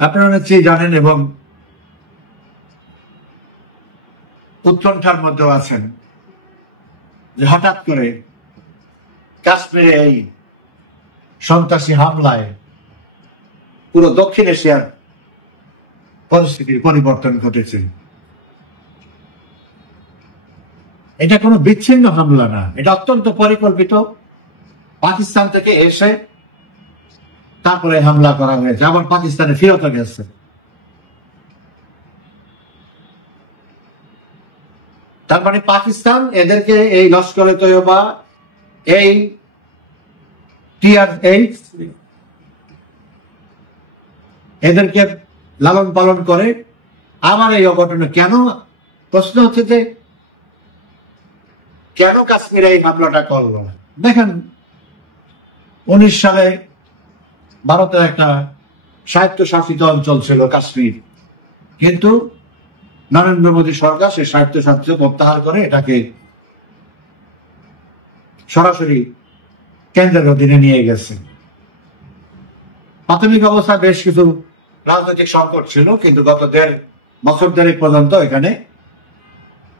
আপনারা নিশ্চয়ই জানেন এবং উৎকণ্ঠার মধ্যেও আছেন যে হঠাৎ করে কাশ্মীরে এই সন্ত্রাসী হামলায় পুরো দক্ষিণ এশিয়ার পরিস্থিতির পরিবর্তন ঘটেছে। এটা কোনো বিচ্ছিন্ন হামলা না, এটা অত্যন্ত পরিকল্পিত। পাকিস্তান থেকে এসে তারপরে হামলা করা হয়েছে, আবার পাকিস্তানে ফিরত গেছে। তার মানে পাকিস্তান এদেরকে এই লস্করে তৈয়বা, এই TR-8 এদেরকে লালন পালন করে। আমার এই অঘটনে কেন, প্রশ্ন হচ্ছে যে কেন কাশ্মীরে এই হামলাটা করলো? দেখেন 19 সালে ভারতের একটা স্বায়ত্তশাসিত অঞ্চল ছিল কাশ্মীর, কিন্তু নরেন্দ্র মোদী সরকার সেই স্বায়ত্তশাসিত প্রত্যাহার করে এটাকে সরাসরি কেন্দ্রের অধীনে নিয়ে গেছে। প্রাথমিক অবস্থায় বেশ কিছু রাজনৈতিক সংকট ছিল, কিন্তু গত 1.5 বছর পর্যন্ত এখানে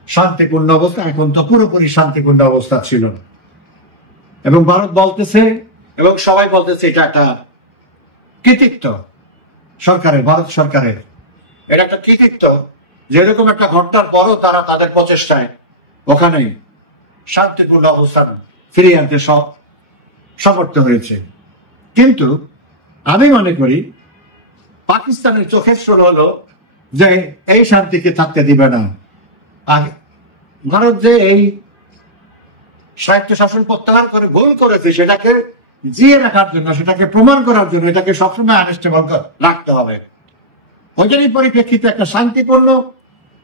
শান্তিপূর্ণ অবস্থা। এখন তো পুরোপুরি শান্তিপূর্ণ অবস্থা ছিল, এবং ভারত বলতেছে এবং সবাই বলতেছে এটা একটা কৃতিত্ব সরকারের, ভারত সরকারের এটা একটা কৃতিত্ব যে এরকম একটা ঘটনার পরও তারা তাদের প্রচেষ্টায় ওখানে শান্তিপূর্ণ অবস্থান ফিরিয়ে আনতে সমর্থ হয়েছে। কিন্তু আমি মনে করি পাকিস্তানের চোখের শোল হলো যে এই শান্তিকে থাকতে দিবে না। আর ভারত যে এই স্বায়ত্তশাসন প্রত্যাহার করে ভুল করেছে সেটাকে জিয়ে রাখার জন্য, সেটাকে প্রমাণ করার জন্য এটাকে সবসময় আনস্টেবল রাখতে হবে। ওইটারই পরিপ্রেক্ষিতে একটা শান্তিপূর্ণ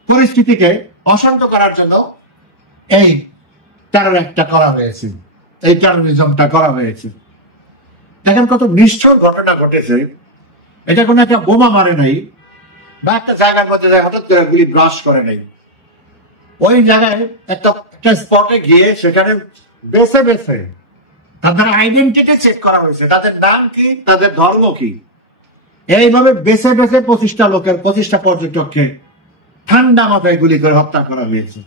পরিস্থিতিকে অশান্ত করার জন্য এই টেরর অ্যাক্টটা করা হয়েছে, এই টেরোরিজমটা করা হয়েছে। দেখেন কত নিষ্ঠুর ঘটনা ঘটেছে। এটা কোনো একটা বোমা মারে নাই বা একটা জায়গার মধ্যে হঠাৎ করে গুলি ব্রাশ করে নাই। ওই জায়গায় একটা স্পটে গিয়ে সেখানে বেছে বেছে তাদের আইডেন্টিটি চেক করা হয়েছে, তাদের নাম কি, তাদের ধর্ম কি। এইভাবে বেছে বেছে 25টা লোকের, 25টা পর্যটককে ঠান্ডা মাথায় গুলি করে হত্যা করা হয়েছে।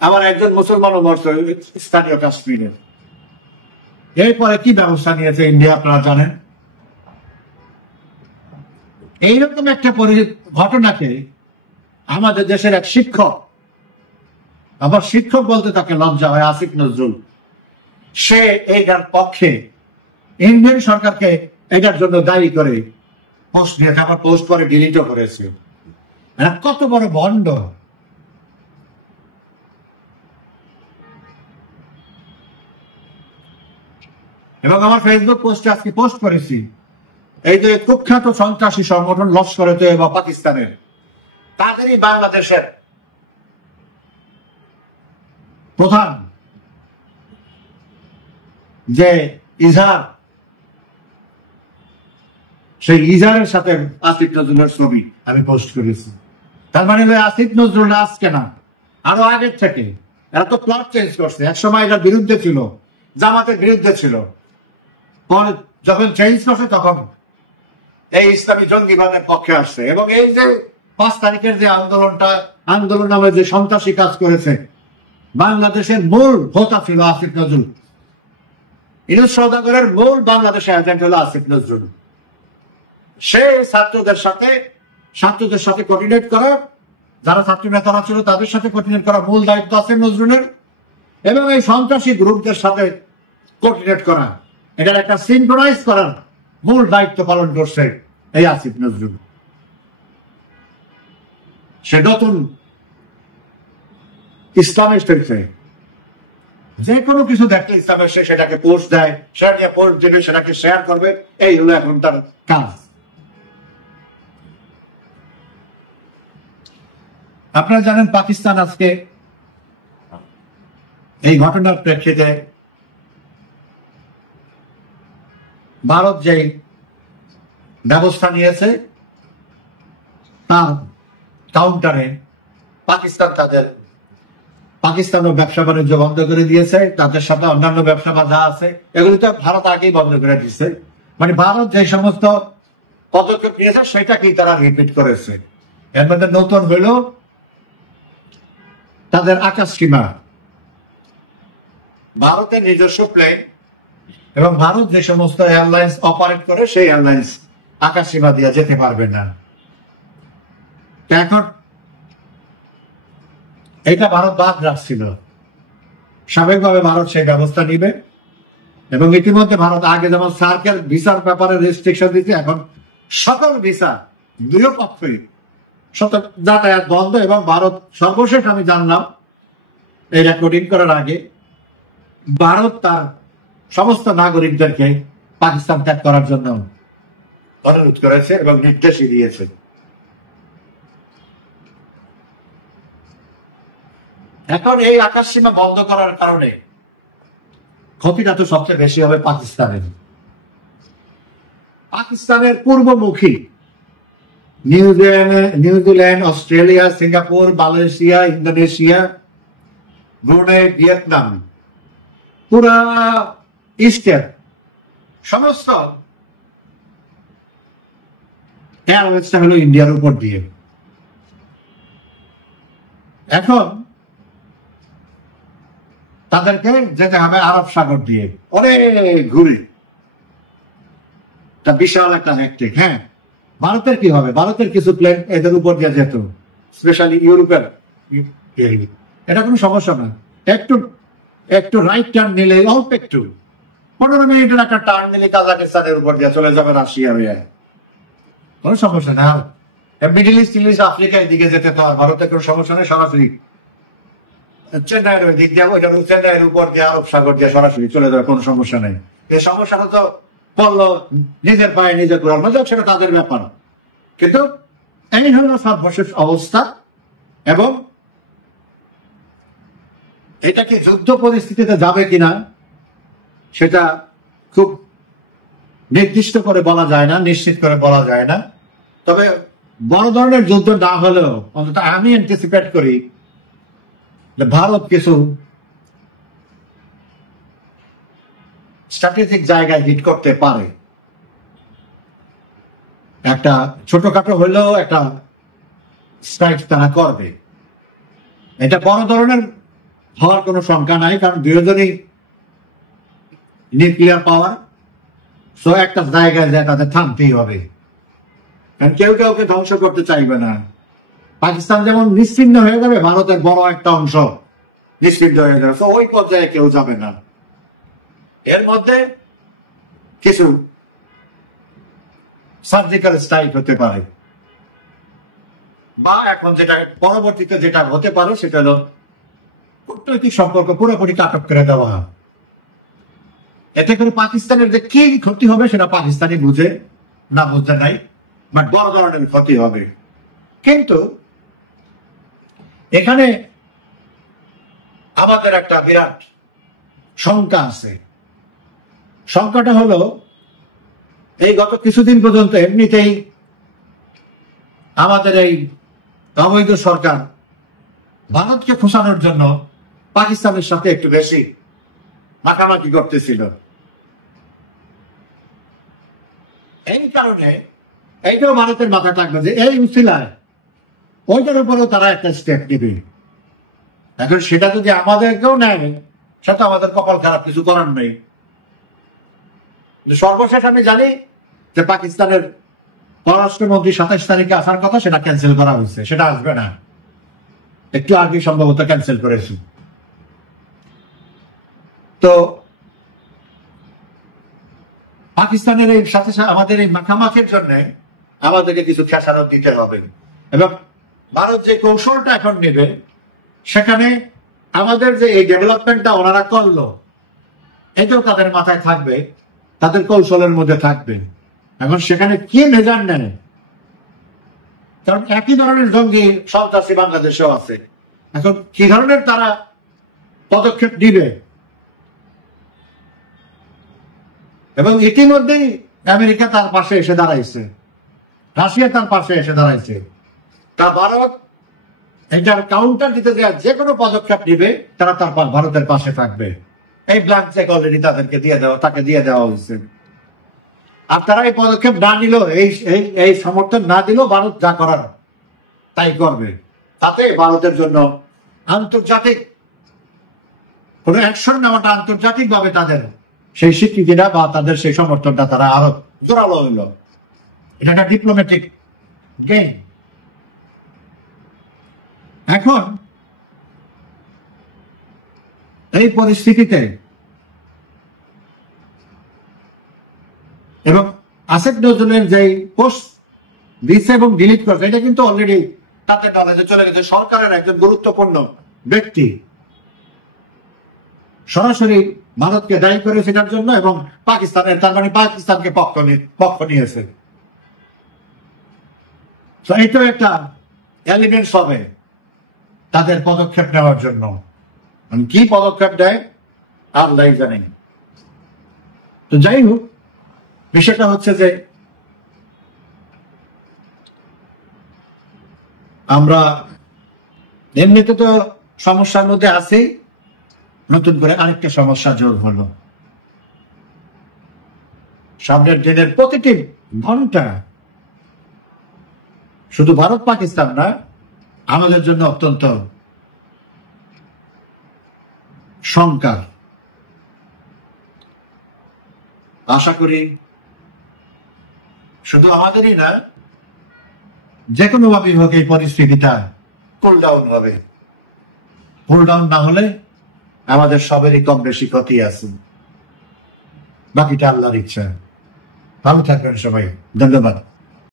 আবার একজন মুসলমানও মরছে স্থানীয় কাশ্মীরে। এরপরে কি ব্যবস্থা নিয়েছে ইন্ডিয়া আপনারা জানেন। এইরকম একটা ঘটনাকে আমাদের দেশের এক শিক্ষক, আবার শিক্ষক বলতে তাকে লজ্জা হয়, আসিফ নজরুল, সে এইটার পক্ষে ইন্ডিয়ান সরকারকে এটার জন্য দায়ী করে পোস্ট দিয়েছে, আবার পোস্ট করে ডিলিটও করেছে। কত বড় ভণ্ড। এবং আমার ফেসবুক পোস্টে আজকে পোস্ট করেছি, এই যে কুখ্যাত সন্ত্রাসী সংগঠন লস্করে তৈয়বা পাকিস্তানের, তাদেরই বাংলাদেশের প্রধান যে ইজহার, সেই ইজহারের সাথে আসিফ নজরুলের ছবি আমি পোস্ট করেছি। তার মানে আসিফ নজরুল আজকে না, আরো আগের থেকে এরা তো প্লট চেঞ্জ করছে। একসময় এটার বিরুদ্ধে ছিল, জামাতের বিরুদ্ধে ছিল, পরে যখন চেঞ্জ করছে তখন এই ইসলামী জঙ্গিবাদের পক্ষে আসছে। এবং এই যে 5 তারিখের যে আন্দোলন নামে যে সন্ত্রাসী কাজ করেছে, বাংলাদেশের মূল হোতা ছিল আসিফ নজরুল। ইনুস সওদাগরের মূল বাংলাদেশের এজেন্ট হলো আসিফ নজরুল। সে ছাত্রদের সাথে কোঅর্ডিনেট করা, যারা ছাত্র নেতারা ছিল তাদের সাথে কোঅর্ডিনেট করা মূল দায়িত্ব আসিফ নজরুলের, এবং এই সন্ত্রাসী গ্রুপদের সাথে কোঅর্ডিনেট করা, এটার একটা সিনক্রোনাইজ করার মূল দায়িত্ব পালন করছে এই আসিফ নজরুল। সে নতুন ইসলামিস্ট হয়েছে, যে কোনো কিছু দেখলে ইসলামের সে সেটাকে পোস্ট দেয়, সেটা নিয়ে পোস্ট দেবে, সেটাকে শেয়ার করবে, এই হলো এখন তার কাজ। আপনারা জানেন পাকিস্তান আজকে এই ঘটনার প্রেক্ষিতে ভারত যে ব্যবস্থা নিয়েছে তার কাউন্টারে পাকিস্তান তাদের পাকিস্তানও ব্যবসা বাণিজ্য বন্ধ করে দিয়েছে, তাদের সাথে অন্যান্য ব্যবসা বাধা আছে, এগুলি তো ভারত আগেই বন্ধ করে দিয়েছে। মানে ভারত যে সমস্ত পদক্ষেপ নিয়েছে সেটাকেই তারা রিপিট করেছে। এর মধ্যে নতুন হইল তাদের আকাশ সীমা, ভারতের নিজস্ব প্লেন এবং ভারত যে সমস্ত এয়ারলাইন্স অপারেট করে সেই এয়ারলাইন্স আকাশ সীমা দিয়ে যেতে পারবে না। এখন এটা ভারত বাদ রাখছিল, স্বাভাবিকভাবে ভারত সেই ব্যবস্থা নিবে এবং ইতিমধ্যে ভারত আগে যেমন সার্কেল ভিসার ব্যাপারে রেস্ট্রিকশন দিচ্ছে, এখন সকল ভিসা দুই পক্ষই যাতায়াত বন্ধ। এবং ভারত সর্বশেষ আমি জানলাম এই রেকর্ডিং করার আগে, ভারত তার সমস্ত নাগরিকদেরকে পাকিস্তান ত্যাগ করার জন্য অনুরোধ করেছে এবং নির্দেশই দিয়েছে। এখন এই আকাশ সীমা বন্ধ করার কারণে ক্ষতিটা তো সবচেয়ে বেশি হবে পাকিস্তানের। পাকিস্তানের পূর্বমুখী New Zealand, Australia, Singapore, Malaysia, Indonesia, Brunei, Vietnam, পুরা ইস্টের সমস্ত এয়ারওয়েজটা হলো ইন্ডিয়ার উপর দিয়ে। এখন তাদেরকে যেতে হবে আরব সাগর দিয়ে, অনেক ঘুরে, বিশাল একটা হ্যাকটিক। হ্যাঁ, ভারতের কি হবে? ভারতের কিছু প্লেন এদের উপর দিয়ে যেত, স্পেশালি ইউরোপের, এটা কোনো সমস্যা না। একটু রাইট টার্ন নিলে, অল্প একটু 15 মিনিটের একটা টার্ন নিলে কাজাকিস্তানের উপর দিয়ে চলে যাবে রাশিয়া হয়ে, কোনো সমস্যা না। মিডিল ইস্ট, আফ্রিকা এদিকে যেতে তো আর ভারতের কোনো সমস্যা নেই, সরাসরি চেন্নাইয়ের ওই দিক দিয়ে, ওইটা চেন্নাইয়ের উপর দিয়ে আরব সাগর দিয়ে সরাসরি চলে যাবে, কোনো সমস্যা নেই। এই সমস্যাটা তো পড়লো নিজের পায়ে নিজে করার মধ্যে, সেটা তাদের ব্যাপার। কিন্তু এই হলো সর্বশেষ অবস্থা। এবং এটা কি যুদ্ধ পরিস্থিতিতে যাবে কিনা সেটা খুব নির্দিষ্ট করে বলা যায় না, নিশ্চিত করে বলা যায় না। তবে বড় ধরনের যুদ্ধ না হলেও অন্তত আমি অ্যান্টিসিপেট করি যে ভারত কিছু স্ট্র্যাটেজিক জায়গায় হিট করতে পারে। একটা ছোটখাটো হলেও একটা স্ট্রাইক তারা করবে। এটা বড় ধরনের হওয়ার কোনো শঙ্কা নাই, কারণ দুজনই নিউক্লিয়ার পাওয়ার। সো একটা জায়গায় যায় তাদের থামতেই হবে, কারণ কেউ কাউকে ধ্বংস করতে চাইবে না। পাকিস্তান যেমন নিশ্চিহ্ন হয়ে যাবে, ভারতের বড় একটা অংশ নিশ্চিহ্ন হয়ে যাবে, তো ওই পর্যায়ে কেউ যাবে না। এর মধ্যে কিছু সার্জিক্যাল স্ট্রাইক হতে পারে, বা এখন যেটা পরবর্তীতে যেটা হতে পারে সেটা হলো কূটনৈতিক সম্পর্ক পুরোপুরি কাট অফ করে দেওয়া। এতে করে পাকিস্তানের যে কি ক্ষতি হবে সেটা পাকিস্তানি বুঝে না, বুঝতে নাই, বাট বড় ধরনের ক্ষতি হবে। কিন্তু এখানে আমাদের একটা বিরাট শঙ্কা আছে। শঙ্কাটা হলো, এই গত কিছুদিন পর্যন্ত এমনিতেই আমাদের এই অবৈধ সরকার ভারতকে খোঁচানোর জন্য পাকিস্তানের সাথে একটু বেশি মাখামাখি করতেছিল। এই কারণে এইটাও ভারতের মাথা থাকবে যে এই উসিলায় ওইটার উপরেও তারা একটা স্টেপ নেবে। এখন সেটা যদি আমাদেরকেও নেয়, সেটা আমাদের কপাল খারাপ, কিছু করার নেই। সর্বশেষ আমি জানি যে পাকিস্তানের পররাষ্ট্রমন্ত্রী 27 তারিখে আসার কথা, সেটা ক্যান্সেল করা হয়েছে, সেটা আসবে না, একটু আগে সম্ভবত ক্যান্সেল করেছি। তো পাকিস্তানের এই সাথে আমাদের এই মাখামাখির জন্য আমাদেরকে কিছু খেসারত দিতে হবে। এবং ভারত যে কৌশলটা এখন নেবে, সেখানে আমাদের যে এই ডেভেলপমেন্টটা ওনারা করলো, এটাও তাদের মাথায় থাকবে, তাদের কৌশলের মধ্যে থাকবে। এখন সেখানে কি মেজার নেয়, কারণ একই ধরনের জঙ্গি সন্ত্রাসী বাংলাদেশেও আছে। এখন কি ধরনের তারা পদক্ষেপ নিবে, এবং ইতিমধ্যেই আমেরিকা তার পাশে এসে দাঁড়াইছে, রাশিয়া তার পাশে এসে দাঁড়াইছে। তা ভারত এটার কাউন্টার দিতে দেওয়া যে কোনো পদক্ষেপ নিবে তারা তারপর ভারতের পাশে থাকবে। এই ব্ল্যাঙ্ক চেক অলরেডি তাদেরকে তাকে দিয়ে দেওয়া হয়েছে। আর তারা এই পদক্ষেপ না নিল, এই সমর্থন না দিল, ভারত যা করার তাই করবে। তাতে ভারতের জন্য আন্তর্জাতিক কোন অ্যাকশন নেওয়াটা আন্তর্জাতিক ভাবে তাদের সেই স্বীকৃতিটা বা তাদের সেই সমর্থনটা তারা আরো জোরালো হইল। এটা একটা ডিপ্লোম্যাটিক গেম। এখন এই পরিস্থিতিতে এবং আসিফ নজরুলের যে পোস্ট দিচ্ছে এবং ডিলিট করছে, এটা কিন্তু অলরেডি তাদের নলেজে চলে গেছে। সরকারের একজন গুরুত্বপূর্ণ ব্যক্তি সরাসরি ভারতকে দায়ী করে সেটার জন্য এবং পাকিস্তানের, তার মানে পাকিস্তানকে পক্ষ নিয়েছে। এইটাও একটা এলিমেন্টস হবে তাদের পদক্ষেপ নেওয়ার জন্য। কি পদক্ষেপ দেয় আল্লাহ জানেন। তো যাই হোক, বিষয়টা হচ্ছে যে আমরা এমনিতে তো সমস্যার মধ্যে আছি, নতুন করে আরেকটা সমস্যা যোগ হলো। সামনের দিনের প্রতিটি ঘন্টা শুধু ভারত পাকিস্তান না, আমাদের জন্য অত্যন্ত শঙ্কার। আশা করি শুধু আমাদেরই না, যে কোনো ভাবেই হোক এই পরিস্থিতিটা কুল ডাউন হবে। কুল ডাউন না হলে আমাদের সবেরই কম বেশি ক্ষতি আছে, বাকিটা আল্লাহর ইচ্ছা। ভালো থাকবেন সবাই, ধন্যবাদ।